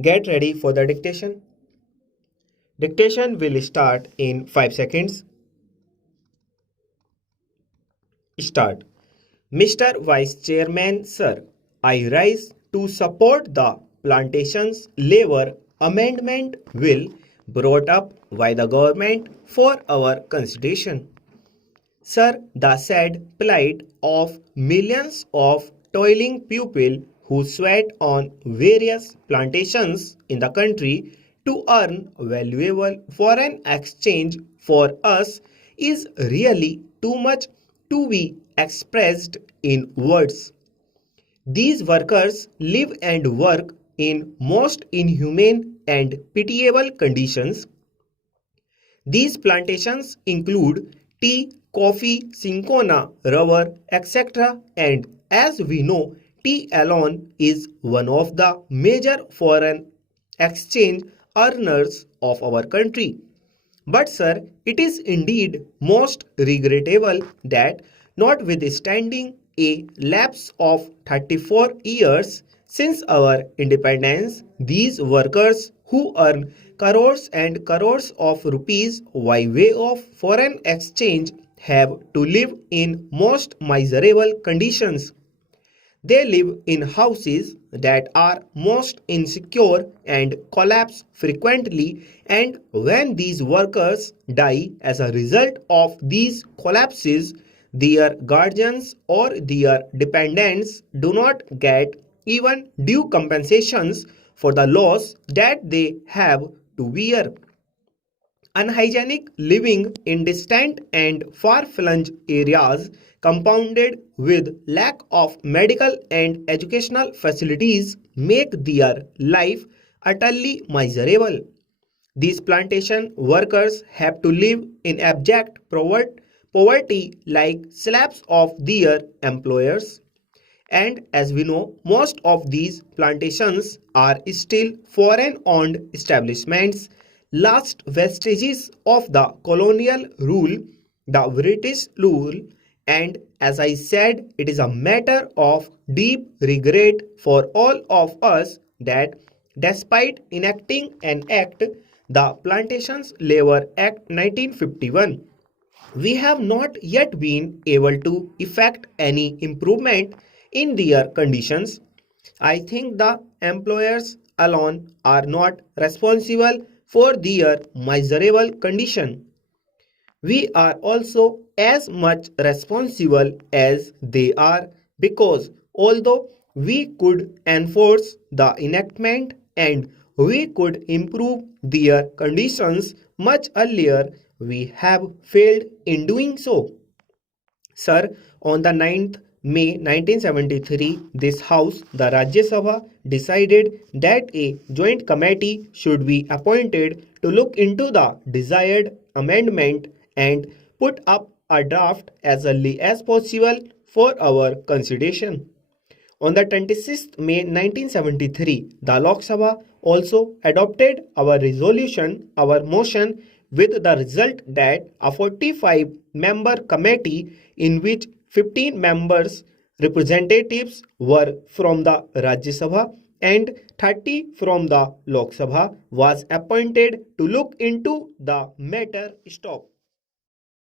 Get ready for the dictation. Dictation will start in 5 seconds. Start. Mr. Vice Chairman, sir, I rise to support the Plantations Labor Amendment Bill brought up by the government for our consideration. Sir, the sad plight of millions of toiling people who sweat on various plantations in the country to earn valuable foreign exchange for us is really too much to be expressed in words. These workers live and work in most inhumane and pitiable conditions. These plantations include tea, coffee, cinchona, rubber, etc. And as we know, tea alone is one of the major foreign exchange earners of our country. But sir, it is indeed most regrettable that notwithstanding a lapse of 34 years since our independence, these workers who earn crores and crores of rupees by way of foreign exchange have to live in most miserable conditions. They live in houses that are most insecure and collapse frequently, and when these workers die as a result of these collapses, their guardians or their dependents do not get even due compensations for the loss that they have to bear. Unhygienic living in distant and far-flung areas, compounded with lack of medical and educational facilities, make their life utterly miserable. These plantation workers have to live in abject poverty like slaves of their employers. And as we know, most of these plantations are still foreign owned establishments, last vestiges of the colonial rule, the British rule, and as I said, it is a matter of deep regret for all of us that despite enacting an act, the Plantations Labor Act 1951, we have not yet been able to effect any improvement in their conditions. I think the employers alone are not responsible for their miserable condition. We are also as much responsible as they are, because although we could enforce the enactment and we could improve their conditions much earlier, we have failed in doing so. Sir, on the 9th May 1973, this House, the Rajya Sabha, decided that a joint committee should be appointed to look into the desired amendment and put up a draft as early as possible for our consideration. On the 26th May 1973, the Lok Sabha also adopted our motion, with the result that a 45-member committee in which 15 members representatives were from the Rajya Sabha and 30 from the Lok Sabha was appointed to look into the matter. Stop.